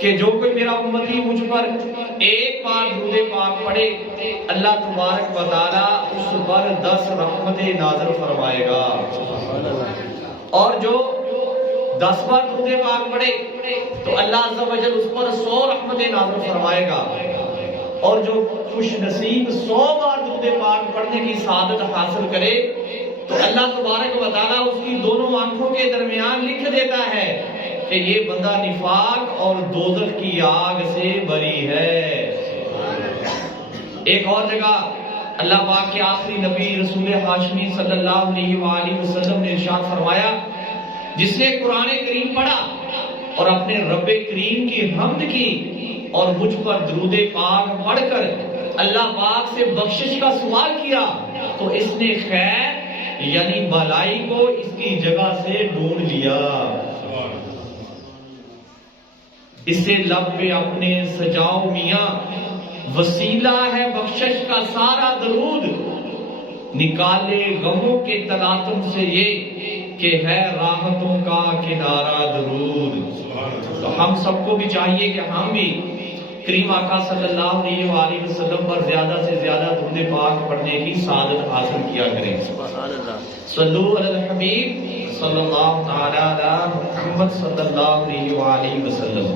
کہ جو کوئی میرا امتی مجھ پر ایک بار درود پاک پڑھے اللہ تبارک و تعالیٰ اس پر 10 رحمتیں نازل فرمائے گا، اور جو 10 بار درود پاک پڑھے تو اللہ عز و جل اس پر 100 رحمتیں نازل فرمائے گا، اور جو خوش نصیب 100 بار درود پاک پڑھنے کی سعادت حاصل کرے تو اللہ تبارک و تعالیٰ اس کی دونوں آنکھوں کے درمیان لکھ دیتا ہے کہ یہ بندہ نفاق اور دوزخ کی آگ سے بری ہے۔ ایک اور جگہ اللہ پاک کے آخری نبی رسول ہاشمی صلی اللہ علیہ وآلہ وسلم نے ارشاد فرمایا، جس نے قرآن کریم پڑھا اور اپنے رب کریم کی حمد کی اور مجھ پر درود پاک پڑھ کر اللہ پاک سے بخشش کا سوال کیا تو اس نے خیر یعنی بھلائی کو اس کی جگہ سے ڈھونڈ لیا۔ اس سے لب پہ اپنے سجاؤ میاں، وسیلہ ہے بخشش کا سارا درود، نکالے غموں کے تلاطم سے یہ کہ ہے راحتوں کا کنارہ درود۔ تو ہم سب کو بھی چاہیے کہ ہم بھی کریم آقا صلی اللہ علیہ وآلہ وسلم پر زیادہ سے زیادہ درود پاک پڑھنے کی سعادت حاصل کیا کریں۔ صلو علی الحبیب صلی اللہ تعالی علی محمد صلی اللہ علیہ وآلہ وسلم۔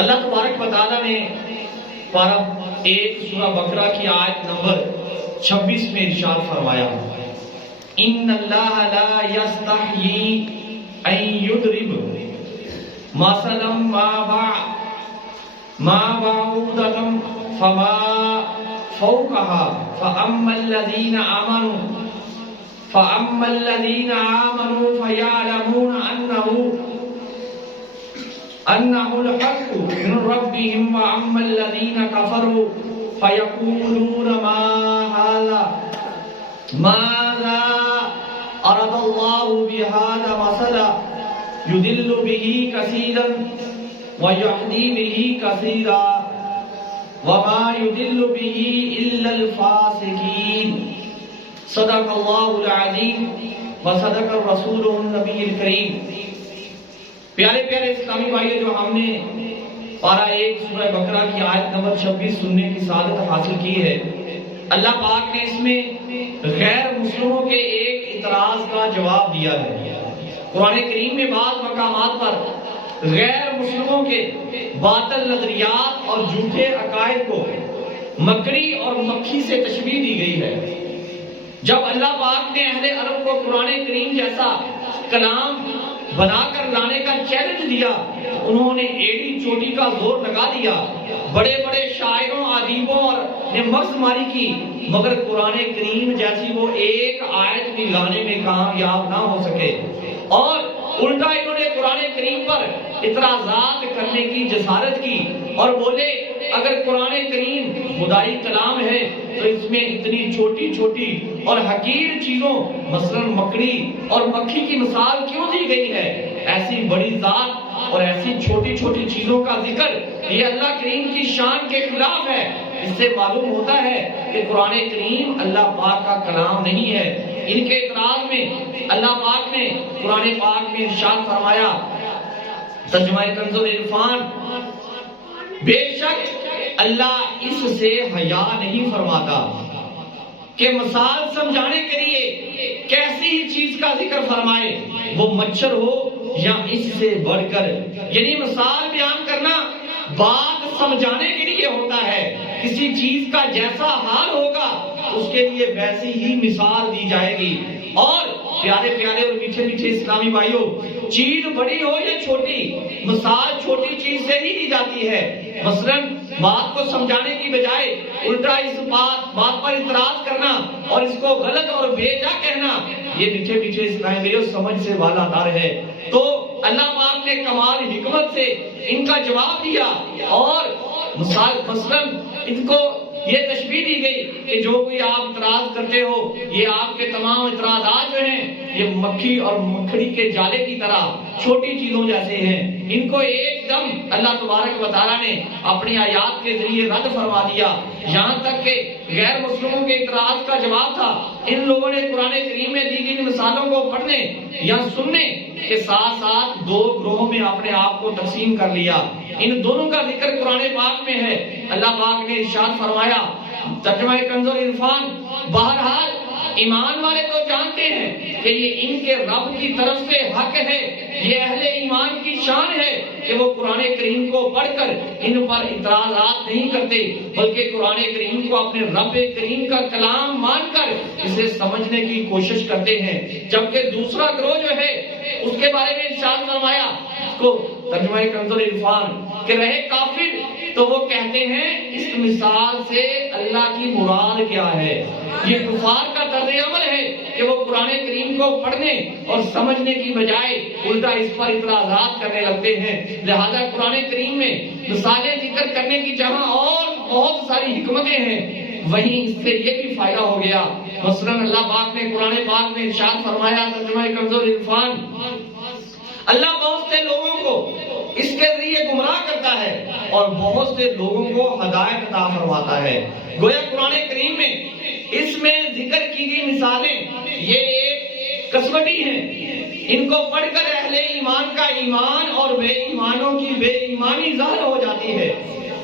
اللہ تبارک و تعالیٰ نے پارہ 1 سورہ بقرہ کی آیت نمبر 26 میں ارشاد فرمایا، ان اللہ لا یستحیی ان یضرب مثلا ما بعوضۃ فما فوقها فأما الذین آمنوا فیعلمون انہ الحق من ربهم وأما الذین کفروا فیقولون ماذا أراد اللہ بهذا مثلا يضل به كثيرا ويهدي به كثيرا وما يضل به إلا الفاسقين۔ صدق اللہ العظیم وصدق الرسول النبی الکریم۔ پیارے پیارے اسلامی بھائیو، جو ہم نے پارہ 1 سورہ بقرہ کی آیت نمبر 26 سننے کی سعادت حاصل کی ہے، اللہ پاک نے اس میں غیر مسلموں کے ایک اعتراض کا جواب دیا ہے۔ قرآن کریم میں بعض مقامات پر غیر مسلموں کے باطل نظریات اور جھوٹے عقائد کو مکڑی اور مکھی سے تشبیہ دی گئی ہے۔ جب اللہ پاک نے اہل عرب کو قرآن کریم جیسا کلام بنا کر لانے کا چیلنج دیا، انہوں نے ایڑی چوٹی کا زور لگا دیا، بڑے بڑے شاعروں ادیبوں اور نے مغز ماری کی، مگر قرآن کریم جیسی وہ ایک آیت بھی لانے میں کامیاب نہ ہو سکے، اور الٹا انہوں نے قرآن کریم پر اعتراضات کرنے کی جسارت کی اور بولے اگر قرآن کریم خدائی کلام ہے تو اس میں اتنی چھوٹی چھوٹی اور حقیر چیزوں مثلا مکڑی اور مکھی کی مثال کیوں دی گئی ہے؟ ایسی بڑی ذات اور ایسی چھوٹی چھوٹی چیزوں کا ذکر یہ اللہ کریم کی شان کے خلاف ہے۔ اس سے معلوم ہوتا ہے کہ قرآن کریم اللہ پاک کا کلام نہیں ہے۔ ان کے اعتراض میں اللہ پاک نے قرآن پاک میں ارشاد فرمایا، ترجمہ کنز العرفان، بے شک اللہ اس سے حیا نہیں فرماتا کہ مثال سمجھانے کے لیے کیسی ہی چیز کا ذکر فرمائے، وہ مچھر ہو یا اس سے بڑھ کر، یعنی مثال بیان کرنا بات سمجھانے کے لیے ہوتا ہے۔ کسی چیز کا جیسا حال ہوگا اس کے لیے ویسی ہی مثال دی جائے گی۔ اور پیارے پیارے اور میٹھے میٹھے اسلامی بھائیوں، چیز بڑی ہو یا چھوٹی، مثال چھوٹی چیز سے ہی دی جاتی ہے۔ مثلا بات کو سمجھانے کی بجائے الٹا اس بات پر اعتراض کرنا اور اس کو غلط اور بے جا کہنا، یہ میٹھے میٹھے اسلامی بھائیوں سمجھ سے بالاتر ہے۔ تو اللہ پاک نے کمال حکمت سے ان کا جواب دیا، اور مثلا ان کو یہ تشبیہ دی گئی کہ جو کوئی آپ اعتراض کرتے ہو، یہ آپ کے تمام اعتراضات جو ہیں یہ مکھی اور مکھڑی کے جالے کی طرح چھوٹی چیزوں جیسے ہیں۔ ان کو ایک دم اللہ تبارک و تعالیٰ نے اپنی آیات کے ذریعے رد فرما دیا، یہاں تک کہ غیر مسلموں کے اعتراض کا جواب تھا۔ ان لوگوں نے قرآن کریم میں دی گئی مثالوں کو پڑھنے یا سننے کے ساتھ ساتھ دو گروہوں میں اپنے آپ کو تقسیم کر لیا۔ ان دونوں کا ذکر قرآن پاک میں ہے۔ اللہ پاک نے ارشاد فرمایا، ترجمہ کنز العرفان، بہرحال ایمان والے تو جانتے ہیں کہ یہ ان کے رب کی طرف سے حق ہے، یہ اہل ایمان کی شان ہے کہ وہ قرآن کریم کو پڑھ کر ان پر اعتراضات نہیں کرتے، بلکہ قرآن کریم کو اپنے رب کریم کا کلام مان کر اسے سمجھنے کی کوشش کرتے ہیں۔ جبکہ دوسرا گروہ جو ہے اس کے بارے میں ارشاد فرمایا، اس کو ترجمہ کنز العرفان کہ رہے کافر تو وہ کہتے ہیں اس مثال سے اللہ کی مراد کیا ہے۔ یہ کفار کا طرز عمل ہے کہ وہ قرآن کریم کو پڑھنے اور سمجھنے کی بجائے الٹا اس پر اعتراضات کرنے لگتے ہیں۔ لہذا قرآن کریم میں مثالیں ذکر کرنے کی جہاں اور بہت ساری حکمتیں ہیں، وہیں اس سے یہ بھی فائدہ ہو گیا۔ مثلا اللہ پاک نے قرآن پاک میں ارشاد فرمایا، ترجمہ کنز العرفان، اللہ بہت سے لوگوں کو اس کے ذریعے گمراہ کرتا ہے اور بہت سے لوگوں کو ہدایت عطا فرماتا ہے۔ گویا قرآن کریم میں اس میں ذکر کی گئی مثالیں یہ ایک کسوٹی ہیں، ان کو پڑھ کر اہل ایمان کا ایمان اور بے ایمانوں کی بے ایمانی ظاہر ہو جاتی ہے۔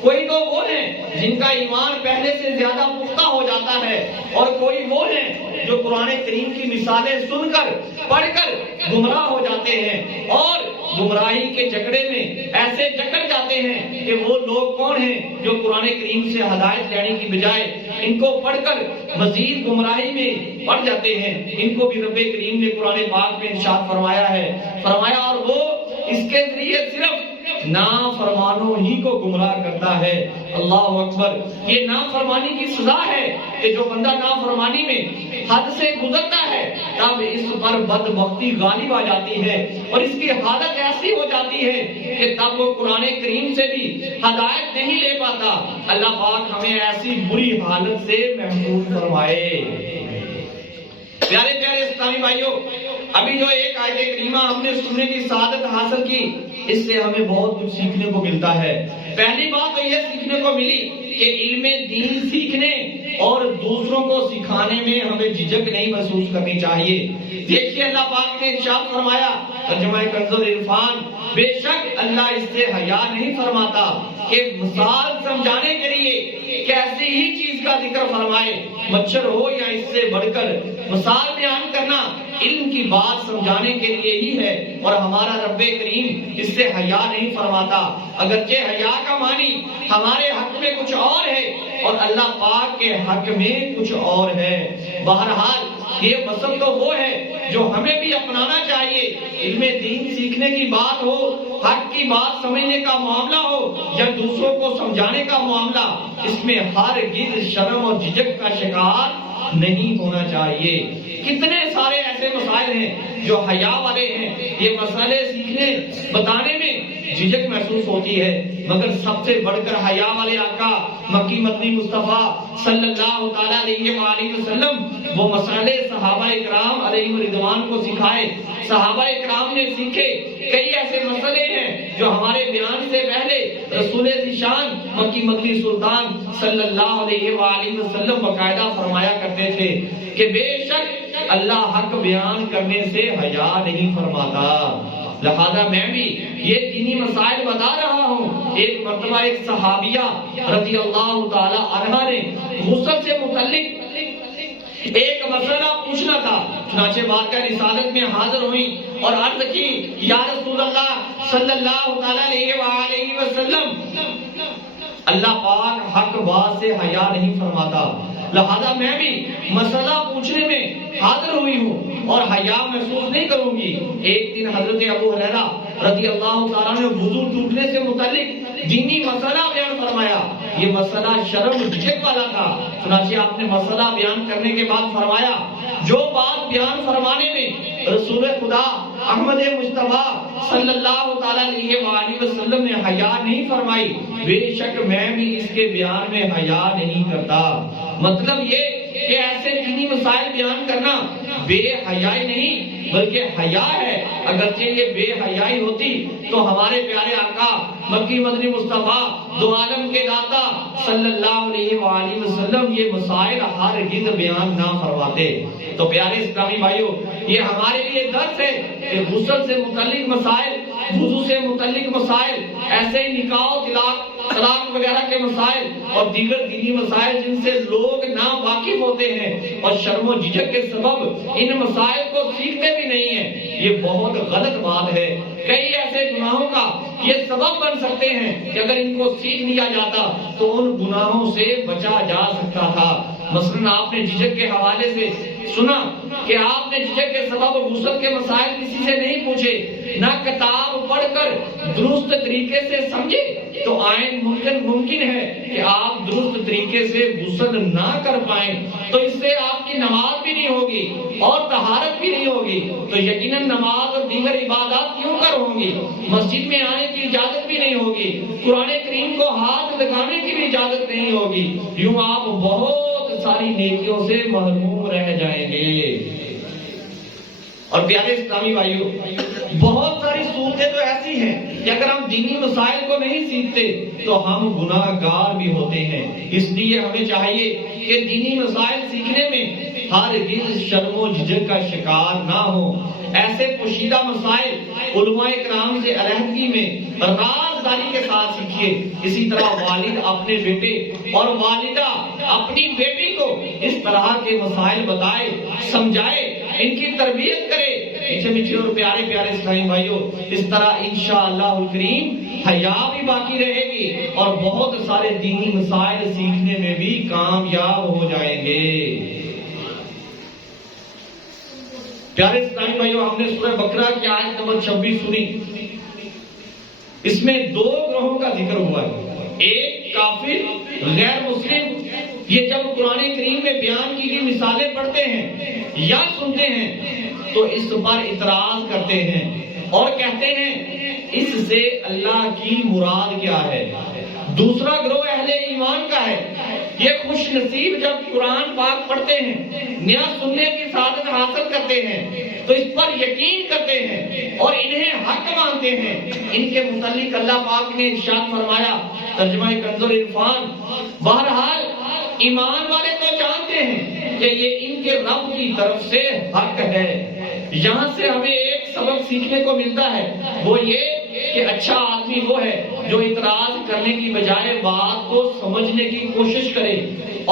کوئی تو وہ ہیں جن کا ایمان پہلے سے زیادہ پختہ ہو جاتا ہے، اور کوئی وہ ہیں جو قرآن کریم کی مثالیں سن کر پڑھ کر گمراہ ہو جاتے ہیں اور گمراہی کے جھگڑے میں ایسے جکڑ جاتے ہیں کہ وہ لوگ کون ہیں جو قرآن کریم سے ہدایت لینے کی بجائے ان کو پڑھ کر مزید گمراہی میں پڑ جاتے ہیں۔ ان کو بھی رب کریم نے قرآن پاک میں ارشاد فرمایا ہے، فرمایا اور وہ اس کے ذریعے صرف نافرمانوں ہی کو گمراہ کرتا ہے۔ اللہ اکبر! یہ نافرمانی کی سزا ہے کہ جو بندہ نافرمانی میں حد سے گزرتا ہے تب اس پر بدبختی غالب آ جاتی ہے اور اس کی حالت ایسی ہو جاتی ہے کہ تب وہ قرآن کریم سے بھی ہدایت نہیں لے پاتا۔ اللہ پاک ہمیں ایسی بری حالت سے محفوظ فرمائے۔ پیارے پیارے اسلامی بھائیوں، ابھی جو ایک آیت کریمہ ہم نے سننے کی سعادت حاصل کی، اس سے ہمیں بہت کچھ سیکھنے کو ملتا ہے۔ پہلی بات تو یہ سیکھنے کو ملی کہ علم دین سیکھنے اور دوسروں کو سکھانے میں ہمیں جھجک نہیں محسوس کرنی چاہیے۔ دیکھیے اللہ پاک نے ارشاد فرمایا، ترجمہ کنز العرفان، بے شک اللہ اس سے حیا نہیں فرماتا کہ مثال سمجھانے کے لیے کیسی ہی چیز کا ذکر فرمائے، مچھر ہو یا اس سے بڑھ کر مثال بیان کرنا علم کی بات سمجھانے کے لیے ہی ہے، اور ہمارا رب کریم اس سے حیا نہیں فرماتا۔ اگرچہ حیا کا معنی ہمارے حق میں کچھ اور ہے اور اللہ پاک کے حق میں کچھ اور ہے۔ بہرحال یہ مطلب تو وہ ہے جو ہمیں بھی اپنانا چاہیے۔ علم دین سیکھنے کی بات ہو، حق کی بات سمجھنے کا معاملہ ہو یا دوسروں کو سمجھانے کا معاملہ، اس میں ہرگز شرم اور جھجک کا شکار نہیں ہونا چاہیے۔ کتنے سارے ایسے مسائل ہیں جو حیا والے ہیں، یہ مسئلے سیکھنے بتانے میں جھجک محسوس ہوتی ہے، مگر سب سے بڑھ کر حیا والے آقا مکی مدنی مصطفیٰ صلی اللہ تعالیٰ علیہ وآلہ وسلم وہ مسئلے صحابہ اکرام علیہم رضوان کو سکھائے۔ صحابہ اکرام نے سیکھے۔ کئی ایسے مسئلے ہیں جو ہمارے بیان سے پہلے رسول ذیشان مکی مدنی سلطان صلی اللہ علیہ وآلہ وسلم باقاعدہ فرمایا کرتے تھے کہ بے شک اللہ حق بیان کرنے سے حیا نہیں فرماتا۔ لہذا میں بھی یہ دینی مسائل بتا رہا ہوں۔ ایک مرتبہ ایک صحابیہ رضی اللہ تعالی عنہا نے غسل سے متعلق ایک مسئلہ پوچھنا تھا، چنانچہ بارگاہ رسالت میں حاضر ہوئی اور عرض کی، یا رسول اللہ صلی اللہ تعالی علیہ وآلہ وسلم، اللہ پاک حق بات سے حیا نہیں فرماتا، لہذا میں بھی مسئلہ پوچھنے میں حاضر ہوئی ہوں اور حیا محسوس نہیں کروں گی۔ ایک دن حضرت ابو ہریرہ رضی اللہ تعالیٰ نے وضو ٹوٹنے سے متعلق دینی مسئلہ بیان فرمایا۔ یہ مسئلہ شرم جھجک والا تھا، چنانچہ آپ نے مسئلہ بیان کرنے کے بعد فرمایا، جو بات بیان فرمانے میں رسول خدا احمد مصطفیٰ صلی اللہ تعالیٰ علیہ وآلہ وسلم نے حیا نہیں فرمائی، بے شک میں بھی اس کے بیان میں حیا نہیں کرتا۔ مطلب یہ کہ ایسے دینی مسائل بیان کرنا بے حیائی نہیں بلکہ حیا ہے۔ اگرچہ یہ بے حیائی ہوتی تو ہمارے پیارے آقا مکی مدنی مصطفیٰ دو عالم کے داتا صلی اللہ علیہ وآلہ وسلم یہ مسائل ہرگز بیان نہ فرماتے۔ تو پیارے اسلامی بھائیوں، یہ ہمارے لیے درس ہے کہ غسل سے متعلق مسائل، وضو سے متعلق مسائل، ایسے ہی نکاح و طلاق وغیرہ کے مسائل اور دیگر دینی مسائل جن سے لوگ نا واقف ہوتے ہیں اور شرم و جھجک کے سبب ان مسائل کو سیکھتے بھی نہیں ہیں، یہ بہت غلط بات ہے۔ کئی ایسے گناہوں کا یہ سبب بن سکتے ہیں کہ اگر ان کو سیکھ لیا جاتا تو ان گناہوں سے بچا جا سکتا تھا۔ مثلا آپ نے جھجک کے حوالے سے سنا کہ آپ نے جھجک کے سبب غسل کے مسائل کسی سے نہیں پوچھے، نہ کتاب پڑھ کر درست طریقے سے سمجھے، تو آئین ممکن ہے کہ آپ درست طریقے سے غسل نہ کر پائیں، تو اس سے آپ کی نماز بھی نہیں ہوگی اور طہارت بھی نہیں ہوگی، تو یقیناً نماز اور دیگر عبادات کیوں کر ہوں گی؟ مسجد میں آنے کی اجازت بھی نہیں ہوگی، قرآن کریم کو ہاتھ لگانے کی بھی اجازت نہیں ہوگی، یوں آپ بہت ساری نیکیوں سے محروم رہ جائیں گے۔ اور پیارے اسلامی بھائیوں، بہت ساری صورتیں تو ایسی ہیں کہ اگر ہم دینی مسائل کو نہیں سیکھتے تو ہم گناہ گار بھی ہوتے ہیں۔ اس لیے ہمیں چاہیے کہ دینی مسائل سیکھنے میں ہرگز شرم و جھجک کا شکار نہ ہو۔ ایسے پوشیدہ مسائل علماء کرام سے علیحدگی میں رازداری کے ساتھ سیکھیے۔ اسی طرح والد اپنے بیٹے اور والدہ اپنی بیٹی کو اس طرح کے مسائل بتائے، سمجھائے، ان کی تربیت کرے۔ میٹھے میٹھے اور پیارے پیارے اسلامی بھائیوں، اس طرح انشاءاللہ الکریم حیا بھی باقی رہے گی اور بہت سارے دینی مسائل سیکھنے میں بھی کامیاب ہو جائیں گے۔ پیارے اسلامی بھائیوں، ہم نے سورہ بقرہ کی آیت نمبر 26 سنی۔ اس میں دو گروہوں کا ذکر ہوا ہے، ایک کافر، غیر مسلم۔ یہ جب قرآن کریم میں بیان کی گئی مثالیں پڑھتے ہیں یا سنتے ہیں تو اس پر اعتراض کرتے ہیں اور کہتے ہیں اس سے اللہ کی مراد کیا ہے۔ دوسرا گروہ اہل ایمان کا ہے، یہ خوش نصیب جب قرآن پاک پڑھتے ہیں، نیا سننے کی سعادت حاصل کرتے ہیں تو اس پر یقین کرتے ہیں اور انہیں حق مانتے ہیں۔ ان کے متعلق اللہ پاک نے ارشاد فرمایا، ترجمہ کنز العرفان، بہرحال ایمان والے تو جانتے ہیں کہ یہ ان کے رب کی طرف سے حق ہے۔ یہاں سے ہمیں ایک سبق سیکھنے کو ملتا ہے، وہ یہ کہ اچھا آدمی وہ ہے جو اعتراض کرنے کی بجائے بات کو سمجھنے کی کوشش کرے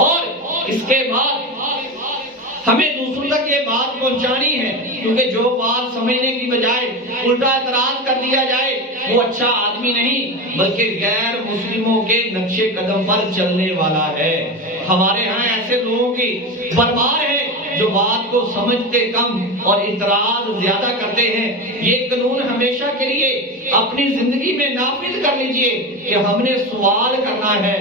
اور اس کے بعد ہمیں دوسروں تک یہ بات پہنچانی ہے، کیونکہ جو بات سمجھنے کی بجائے الٹا اعتراض کر دیا جائے وہ اچھا آدمی نہیں بلکہ غیر مسلموں کے نقش قدم پر چلنے والا ہے۔ ہمارے ہاں ایسے لوگوں کی برباد ہے جو بات کو سمجھتے کم اور اعتراض زیادہ کرتے ہیں۔ یہ قانون ہمیشہ کے لیے اپنی زندگی میں نافذ کر لیجئے کہ ہم نے سوال کرنا ہے،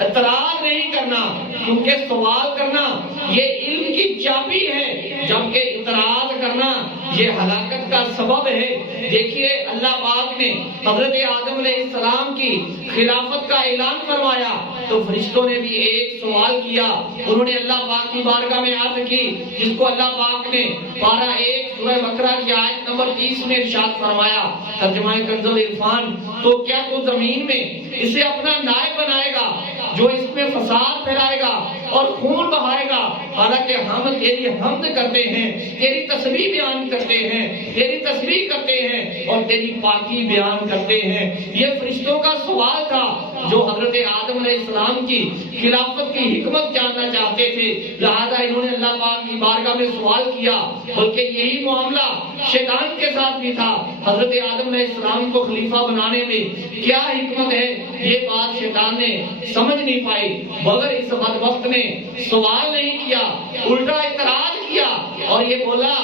اعتراض نہیں کرنا، کیونکہ سوال کرنا یہ علم کی چابی ہے، جبکہ اعتراض کرنا یہ ہلاکت کا سبب ہے۔ دیکھیے اللہ پاک نے حضرت آدم علیہ السلام کی خلافت کا اعلان فرمایا تو فرشتوں نے بھی ایک سوال کیا، انہوں نے اللہ پاک کی بارگاہ میں عرض کی، جس کو اللہ پاک نے پارہ 1 سورہ بقرہ کی آیت نمبر 30 میں ارشاد فرمایا، ترجمہ کنز العرفان، تو کیا تو زمین میں اسے اپنا نائب بنائے گا جو اس میں فساد پھیلائے گا اور خون بہائے گا، حالانکہ ہم تیری حمد کرتے ہیں، تیری تسبیح بیان کرتے ہیں، تیری تسبیح کرتے ہیں اور تیری پاکی بیان کرتے ہیں۔ یہ فرشتوں کا سوال تھا جو حضرت آدم علیہ السلام کی خلافت کی حکمت جاننا چاہتے تھے، لہذا انہوں نے اللہ پاک کی بارگاہ میں سوال کیا۔ بلکہ یہی معاملہ شیطان کے ساتھ بھی تھا، حضرت آدم علیہ السلام کو خلیفہ بنانے میں کیا حکمت ہے یہ بات شیطان نے سمجھ نہیں پائی، مگر اس بدبخت نے سوال نہیں کیا، الٹا اعتراض کیا اور یہ بولا،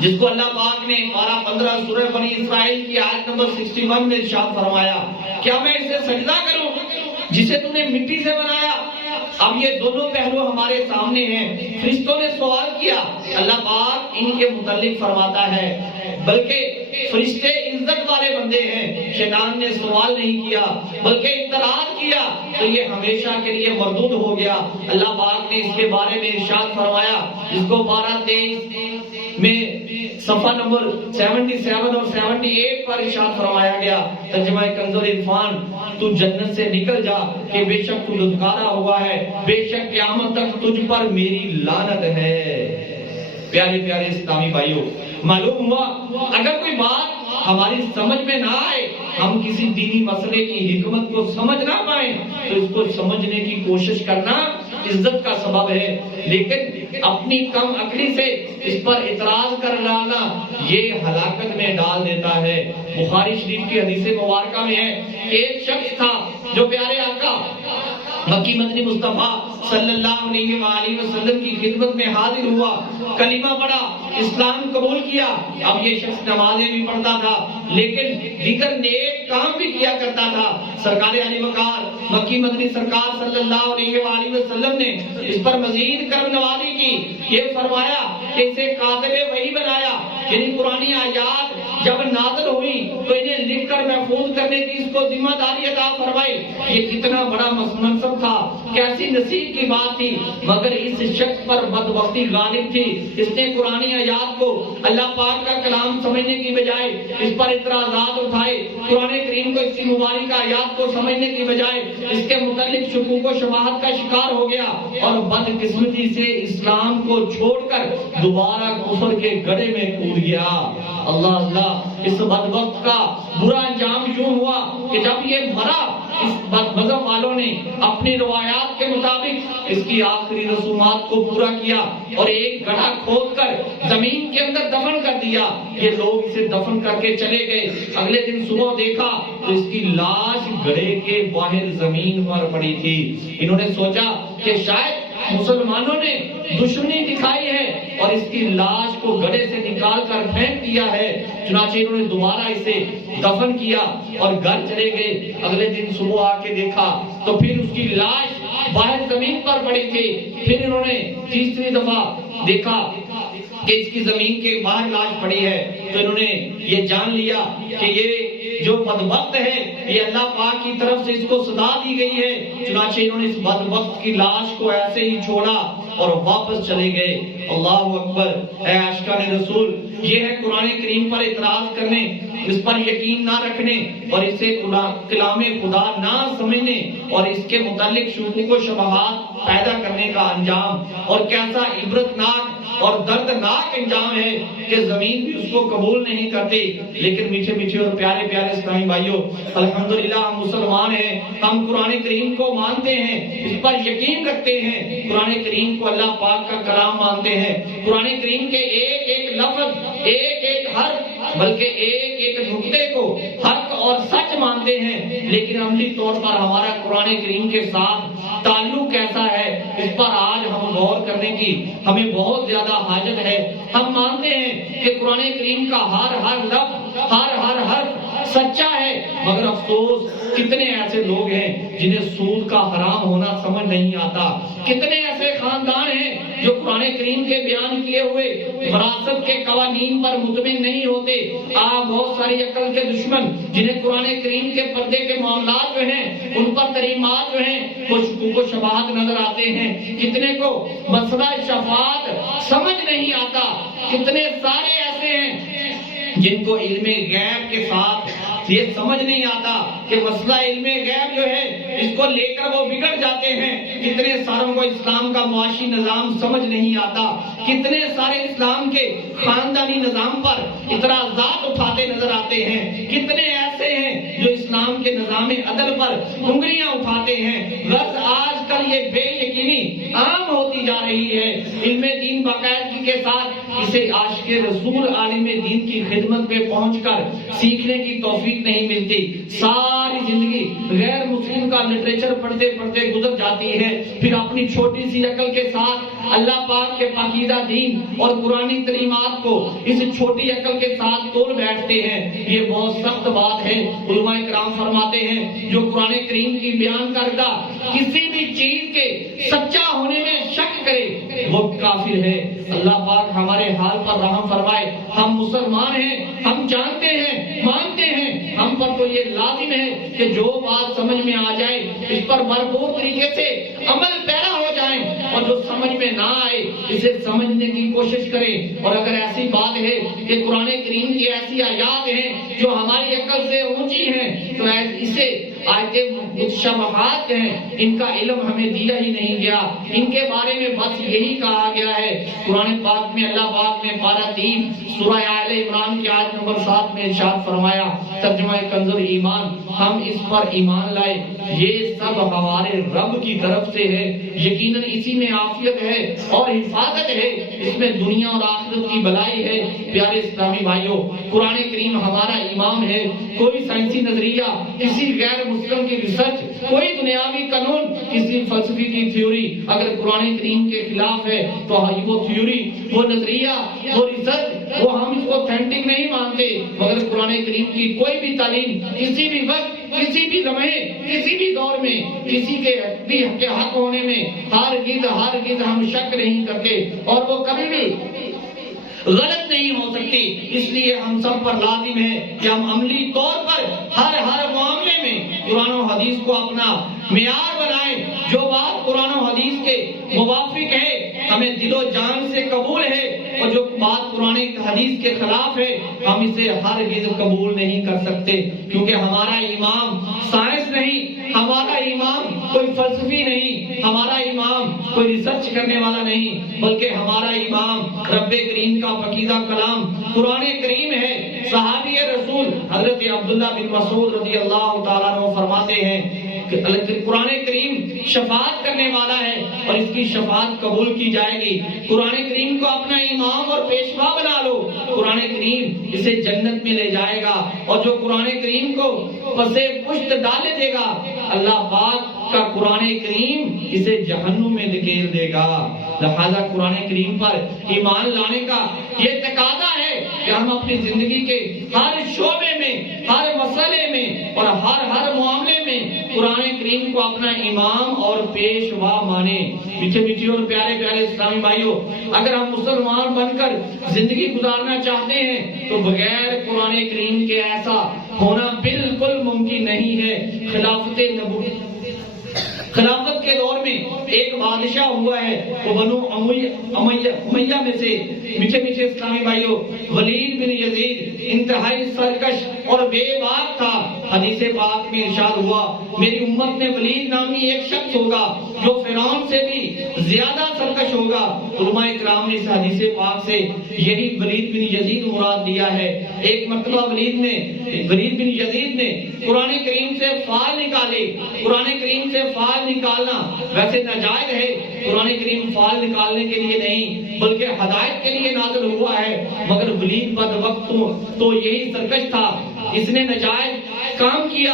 جس کو اللہ پاک نے پارہ 15 سورہ بنی اسرائیل کی آیت نمبر 61 میں ارشاد فرمایا، کیا میں اسے سجدہ کروں جسے تم نے مٹی سے بنایا؟ اب یہ دونوں پہلو ہمارے سامنے ہیں۔ فرشتوں نے سوال کیا، اللہ پاک ان کے متعلق فرماتا ہے بلکہ فرشتے عزت والے بندے ہیں، شیطان نے سوال نہیں کیا بلکہ اعتراض کیا تو یہ ہمیشہ کے لیے مردود ہو گیا۔ اللہ پاک نے اس کے بارے میں ارشاد فرمایا، جس کو پارہ 23 میں صفحہ نمبر 77 اور 78 پر ارشاد فرمایا گیا، ترجمہ کنز العرفان، تو جنت سے نکل جا کہ بے شک تو دھتکارا ہوا ہے، بے شک قیامت تک تجھ پر میری لعنت ہے۔ پیارے پیارے اسلامی بھائیوں، معلوم ہوا اگر کوئی بات ہماری سمجھ میں نہ آئے، ہم کسی دینی مسئلے کی حکمت کو سمجھ نہ پائیں، تو اس کو سمجھنے کی کوشش کرنا عزت کا سبب ہے، لیکن اپنی کم عقلی سے اس پر اعتراض کر لانا یہ ہلاکت میں ڈال دیتا ہے۔ بخاری شریف کی حدیث مبارکہ میں ہے کہ ایک شخص تھا جو پیارے آقا مکی مدنی مصطفیٰ صلی اللہ علیہ وآلہ وسلم کی خدمت میں حاضر ہوا، کلمہ پڑھا، اسلام قبول کیا۔ اب یہ شخص نمازیں بھی پڑھتا تھا لیکن دیگر نیک کام بھی کیا کرتا تھا۔ سرکار علی وقار مکی مدنی سرکار صلی اللہ علیہ وآلہ وسلم نے اس پر مزید کرم نوازی کی، یہ فرمایا کہ اسے کاتب وحی بنایا، یعنی قرآنی آیات جب نازل ہوئی تو انہیں لکھ کر محفوظ کرنے کی اس کو ذمہ داری عطا فرمائی۔ یہ کتنا بڑا منصب تھا، کیسی نصیب کی بات تھی، مگر اس شخص پر بدبختی غالب تھی۔ اس نے قرآنی آیات کو اللہ پاک کا کلام سمجھنے کی بجائے اس پر اعتراضات اٹھائے، قرآن کریم کو اس کی مبارک آیات کو سمجھنے کی بجائے اس کے متعلق شکوک و شبہات کا شکار ہو گیا اور بدقسمتی سے اسلام کو چھوڑ کر دوبارہ کفر کے گڑھے میں کود گیا۔ اللہ اللہ، اس بدبخت کا برا انجام یوں ہوا کہ جب یہ مرا، اس مذہب والوں نے اپنی روایات کے مطابق اس کی آخری رسومات کو پورا کیا اور ایک گڑھا کھود کر زمین کے اندر دفن کر دیا۔ یہ لوگ اسے دفن کر کے چلے گئے۔ اگلے دن صبح دیکھا تو اس کی لاش گڑھے کے باہر زمین پر پڑی تھی۔ انہوں نے سوچا کہ شاید مسلمانوں نے دشمنی دکھائی ہے اور اس کی لاش کو گڑھے سے نکال کر پھینک دیا ہے۔ چنانچہ انہوں نے دوبارہ اسے دفن کیا اور گھر چلے گئے۔ اگلے دن صبح آ کے دیکھا تو پھر اس کی لاش باہر زمین پر پڑی تھی۔ پھر انہوں نے تیسری دفعہ دیکھا کہ اس کی زمین کے باہر لاش پڑی ہے، تو انہوں نے یہ جان لیا کہ یہ جو بدبخت ہے یہ اللہ پاک کی طرف سے اس کو سزا دی گئی ہے۔ چنانچہ انہوں نے اس بدبخت کی لاش کو ایسے ہی چھوڑا اور واپس چلے گئے۔ اللہ اکبر! اے عاشقان رسول، یہ ہے قرآن کریم پر اعتراض کرنے، اس پر یقین نہ رکھنے اور اسے کلام خدا نہ سمجھنے اور اس کے متعلق شکوک و شبہات پیدا کرنے کا انجام، اور کیسا عبرتناک اور دردناک انجام ہے کہ زمین بھی اس کو قبول نہیں کرتی۔ لیکن میٹھے میٹھے اور پیارے پیارے اسلامی بھائیوں، الحمدللہ ہم مسلمان ہیں، ہم قرآن کریم کو مانتے ہیں، اس پر یقین رکھتے ہیں، قرآن کریم کو اللہ پاک کا کلام مانتے ہیں، قرآن کریم کے ایک ایک لفظ، ایک ایک حرف، بلکہ ایک ایک نقطے کو حق اور سچ مانتے ہیں۔ لیکن عملی طور پر ہمارا قرآن کریم کے ساتھ تعلق کیسا ہے، اس پر آج ہم غور کرنے کی ہمیں بہت زیادہ حاجت ہے۔ ہم مانتے ہیں کہ قرآن کریم کا ہر لفظ، ہر حرف سچا ہے، مگر افسوس کتنے ایسے لوگ ہیں جنہیں سود کا حرام ہونا سمجھ نہیں آتا، کتنے ایسے خاندان ہیں جو قرآن کریم کے بیان کیے ہوئے وراثت کے قوانین پر مطمئن نہیں ہوتے۔ بہت ساری عقل کے دشمن جنہیں قرآن کریم کے پردے کے معاملات جو ہیں ان پر تریمات جو ہیں وہ شکوک و شبہات نظر آتے ہیں، کتنے کو مسئلہ شفاعت سمجھ نہیں آتا، کتنے سارے ایسے ہیں جن کو علم غیب کے ساتھ یہ سمجھ نہیں آتا کہ مسئلہ علم غیب جو ہے اس کو لے کر وہ بگڑ جاتے ہیں، کتنے ساروں کو اسلام کا معاشی نظام سمجھ نہیں آتا، کتنے سارے اسلام کے خاندانی نظام پر اعتراضات اٹھاتے نظر آتے ہیں، کتنے ایسے ہیں جو اسلام کے نظام عدل پر انگلیاں اٹھاتے ہیں۔ غرض آج کل یہ بے یقینی عام ہوتی جا رہی ہے۔ علم دین باقاعدگی کے ساتھ اسے عاشق رسول عالم دین کی خدمت میں پہنچ کر سیکھنے کی توفیق نہیں ملتی، ساری زندگی غیر مسلم کا لٹریچر پڑھتے پڑھتے گزر جاتی ہے، پھر اپنی چھوٹی سی عقل کے ساتھ اللہ پاک کے پاکیزہ دین اور قرآنی تعلیمات کو اس چھوٹی عقل کے ساتھ تول بیٹھتے ہیں۔ یہ بہت سخت بات ہے۔ علماء کرام فرماتے ہیں جو قرآن کریم کی بیان کردہ کسی بھی چیز کے سچا ہونے میں شک کرے وہ کافر ہے۔ اللہ پاک ہمارے حال پر رحم فرمائے۔ ہم مسلمان ہیں، ہم جانتے ہیں، مانتے ہیں، ہم پر تو یہ لازم ہے کہ جو بات سمجھ میں آ جائے اس پر بھرپور طریقے سے عمل پیرا ہو جائیں اور جو سمجھ میں نہ آئے اسے سمجھنے کی کوشش کریں۔ اور اگر ایسی بات ہے کہ قرآن کریم کی ایسی آیات ہیں جو ہماری عقل سے اونچی ہیں تو اسے آیتیں متشابہات ہیں، ان کا علم ہمیں دیا ہی نہیں گیا، ان کے بارے میں بس یہی کہا گیا ہے۔ قرآن پاک میں اللہ پاک نے پارہ 3 سورہ آل عمران کی آیت نمبر 7 میں ارشاد فرمایا، ترجمہ کنز ایمان، ہم اس پر ایمان لائے، یہ سب ہمارے رب کی طرف سے ہے، یقیناً اسی میں عافیت ہے اور حفاظت ہے، اس میں دنیا اور آخرت کی بھلائی ہے۔ پیارے اسلامی بھائیوں، قرآن کریم ہمارا امام ہے۔ کوئی سائنسی نظریہ، کسی غیر مسلم کی ریسرچ، کوئی دنیاوی قانون، کسی فلسفی کی تھیوری اگر قرآن کریم کے خلاف ہے تو وہ تھیوری، وہ نظریہ، وہ ریسرچ، وہ ہم اس کو اوتھینٹک نہیں مانتے، مگر قرآن کریم کی کوئی بھی تعلیم کسی بھی وقت، کسی بھی لمحے، کسی بھی دور میں کسی کے بھی حق ہونے میں ہرگز ہم شک نہیں کرتے اور وہ کبھی بھی غلط نہیں ہو سکتی۔ اس لیے ہم سب پر لازم ہے کہ ہم عملی طور پر ہر معاملے میں قرآن و حدیث کو اپنا معیار بنائیں۔ جو بات قرآن و حدیث کے موافق ہے ہمیں دل و جان سے قبول ہے، اور جو بات قرآن حدیث کے خلاف ہے ہم اسے ہرگز قبول نہیں کر سکتے، کیونکہ ہمارا امام سائنس نہیں، ہمارا امام کوئی فلسفی نہیں، ہمارا امام کوئی ریسرچ کرنے والا نہیں، بلکہ ہمارا امام رب کریم کا پاکیزہ کلام قرآن کریم ہے۔ صحابی رسول حضرت عبداللہ بن مسعود رضی اللہ تعالیٰ عنہ فرماتے ہیں کہ قرآن کریم شفاعت کرنے والا ہے اور اس کی شفاعت قبول کی جائے گی۔ قرآن کریم کو اپنا امام اور پیشوا بنا لو، قرآن کریم اسے جنت میں لے جائے گا، اور جو قرآن کریم کو پسے پشت ڈالے دے گا اللہ پاک کا قرآن کریم اسے جہنم میں دھکیل دے گا۔ لہذا قرآن کریم پر ایمان لانے کا یہ تقاضا ہے کہ ہم اپنی زندگی کے ہر شعبے میں، ہر مسئلے میں اور ہر معاملے میں قرآن کریم کو اپنا امام اور پیشوا مانے۔ میٹھے میٹھے اور پیارے پیارے اسلامی بھائیوں، اگر ہم مسلمان بن کر زندگی گزارنا چاہتے ہیں تو بغیر قرآن کریم کے ایسا ہونا بالکل ممکن نہیں ہے۔ خلافت کے دور میں ایک بادشاہ ہوا ہے، وہ بنو امیہ میں سے، میٹھے میٹھے اسلامی بھائیوں، ولید بن یزید انتہائی سرکش اور بے باک تھا۔ حدیث پاک میں ارشاد ہوا، میری امت میں ولید نامی ایک شخص ہوگا جو فرعون سے بھی زیادہ سرکش ہوگا۔ علماء کرام نے اس حدیث پاک سے یہی ولید بن یزید مراد دیا ہے۔ ایک مرتبہ ولید بن یزید نے قرآن کریم سے فال نکالے۔ قرآن کریم سے فال نکالنا ویسے ناجائز ہے، قرآن کریم فال نکالنے کے لیے نہیں بلکہ ہدایت کے لیے نازل ہوا ہے، مگر ولید بدبخت تو یہی سرکش تھا، اس نے ناجائز کام کیا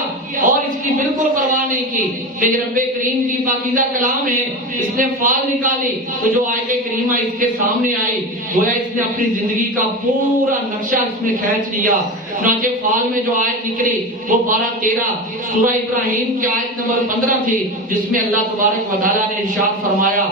اور اس کی بالکل پرواہ نہیں کی کہ یہ رب کریم کی پاکیزہ کلام ہے۔ اس نے فال نکالی تو جو آیت کریمہ اس کے سامنے آئی گویا اس نے اپنی زندگی کا پورا نقشہ اس میں کھینچ لیا۔ چنانچہ فال میں جو آیت نکلی وہ 12-13 سورہ ابراہیم کی آیت نمبر 15 تھی، جس میں اللہ تبارک و تعالیٰ نے ارشاد فرمایا،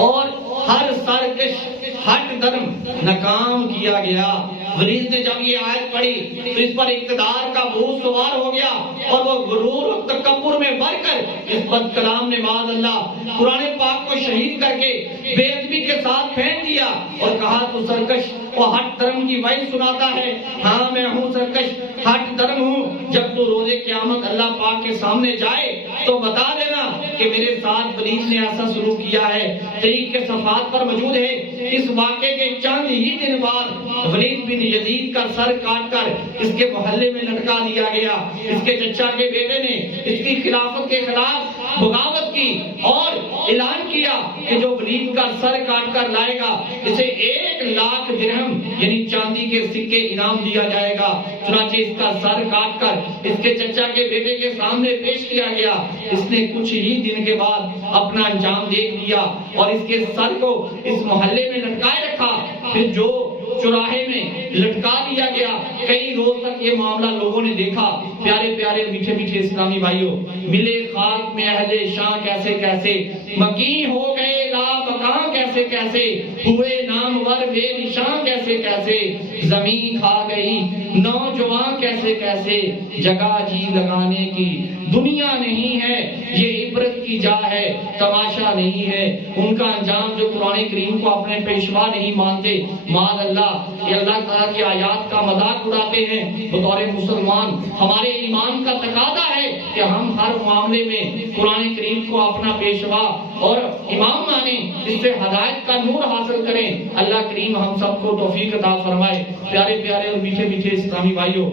اور ہر سرکش ہٹ درم ناکام کیا گیا۔ ولید نے جب یہ آیت پڑھی تو اس پر اقتدار کا بھوت سوار ہو گیا اور وہ غرور اور تکبر میں بھر کر اس بد کلام نے معاذ اللہ قرآن پاک کو شہید کر کے بے ادبی کے ساتھ پھینک دیا اور کہا تو سرکش اور ہٹ درم کی وعید سناتا ہے، ہاں میں ہوں سرکش ہٹ درم ہوں، جب تو روز قیامت اللہ پاک کے سامنے جائے تو بتا دینا کہ میرے ساتھ ولید نے ایسا سلوک کیا ہے۔ تاریخ کے صفحات پر موجود ہے، اس واقعے کے چند ہی دن بعد ولید بن یزید کا سر کاٹ کر اس کے محلے میں لٹکا دیا گیا۔ اس کے چچا کے بیٹے نے اس کی خلافت کے خلاف بغاوت کی اور اعلان کیا کہ جو ولید کا سر کاٹ کر لائے گا اسے 1,00,000 درہم یعنی چاندی کے سکے انعام دیا جائے گا۔ چنانچہ اس کا سر کاٹ کر اس کے چچا کے بیٹے کے سامنے پیش کیا گیا۔ اس نے کچھ ہی دن کے بعد اپنا انجام دیکھ لیا اور اس کے سر کو اس محلے میں لٹکائے رکھا، پھر جو چوراہے میں لٹکا دیا گیا۔ کئی روز تک یہ معاملہ لوگوں نے دیکھا۔ پیارے پیارے میٹھے میٹھے اسلامی بھائیوں، ملے خاک میں اہل شاہ کیسے کیسے، مکی ہو گئے لا مکان کیسے کیسے کیسے ہوئے نامور بے نشان کیسے کیسے زمین کھا گئی نوجوان کیسے کیسے جگہ جی لگانے کی دنیا نہیں ہے یہ عبرت کی جا ہے تماشا نہیں ہے ان کا انجام جو قرآن کریم کو اپنے پیشوا نہیں مانتے معاذ اللہ یہ اللہ تعالیٰ کی آیات کا مذاق اڑاتے ہیں بطور مسلمان ہمارے ایمان کا تقاضا ہے کہ ہم ہر معاملے میں قرآن کریم کو اپنا پیشوا اور امام مانیں اس سے ہدایت کا نور حاصل کریں اللہ کریم ہم سب کو توفیق عطا فرمائے پیارے پیارے اور میٹھے میٹھے اسلامی بھائیوں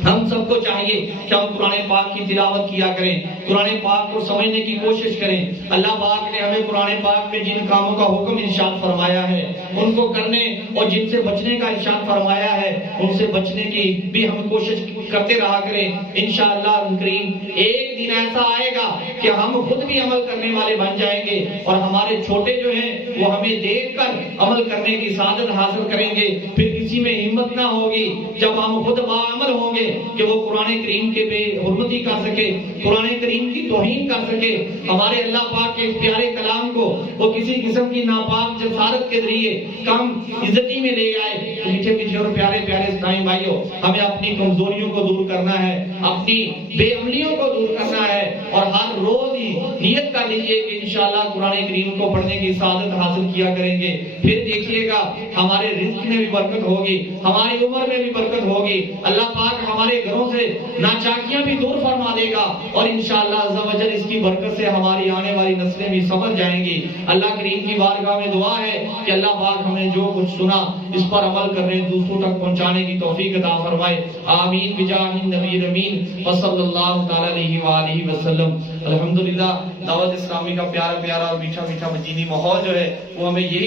ہم سب کو چاہیے کہ ہم قرآن پاک کی تلاوت کیا کریں قرآن پاک کو سمجھنے کی کوشش کریں اللہ پاک نے ہمیں قرآن پاک میں جن کاموں کا حکم ارشاد فرمایا ہے ان کو کرنے اور جن سے بچنے کا ارشاد فرمایا ہے ان سے بچنے کی بھی ہم کوشش کرتے رہا کریں انشاءاللہ کریم ایک دن ایسا آئے گا کہ ہم خود بھی عمل کرنے والے بن جائیں گے اور ہمارے چھوٹے جو ہیں وہ ہمیں دیکھ کر عمل کرنے کی سعادت حاصل کریں گے پھر کسی میں ہمت نہ ہوگی جب ہم خود باعمل ہوں گے کہ وہ قرآن کریم کے بے حرمتی کر سکے قرآن کریم کی توہین کر سکے ہمارے اللہ پاک کے پیارے کلام کو وہ کسی قسم کی ناپاک جسارت کے ذریعے کم عزتی میں لے آئے تو میٹھے میٹھے اور پیارے پیارے اسلامی بھائیوں ہمیں اپنی کمزوریوں کو دور کرنا ہے اپنی بے عملیوں کو دور کرنا ہے اور ہر روز ہی نیت کر لیجئے کہ انشاءاللہ قرآن کریم کو پڑھنے کی سعادت حاصل کیا کریں گے پھر دیکھیے گا ہمارے رزق میں بھی برکت ہوگی ہماری عمر میں بھی برکت ہوگی اللہ پاک ہمارے گھروں سے ناچاکیاں بھی دور فرما دے گا اور انشاءاللہ عز و جل اس کی برکت سے ہماری آنے والی نسلیں بھی سمجھ جائیں گی اللہ کریم کی بارگاہ میں دعا ہے کہ اللہ پاک ہمیں جو کچھ سنا اس پر عمل کرنے دوسروں تک پہنچانے کی توفیق عطا فرمائے آمین بجاہ النبی امین وصلی اللہ تعالی علیہ وآلہ وسلم الحمدللہ دعوت اسلامی کا پیارا پیارا اور میٹھا میٹھا مدینی ماحول جو ہے وہ ہمیں یہی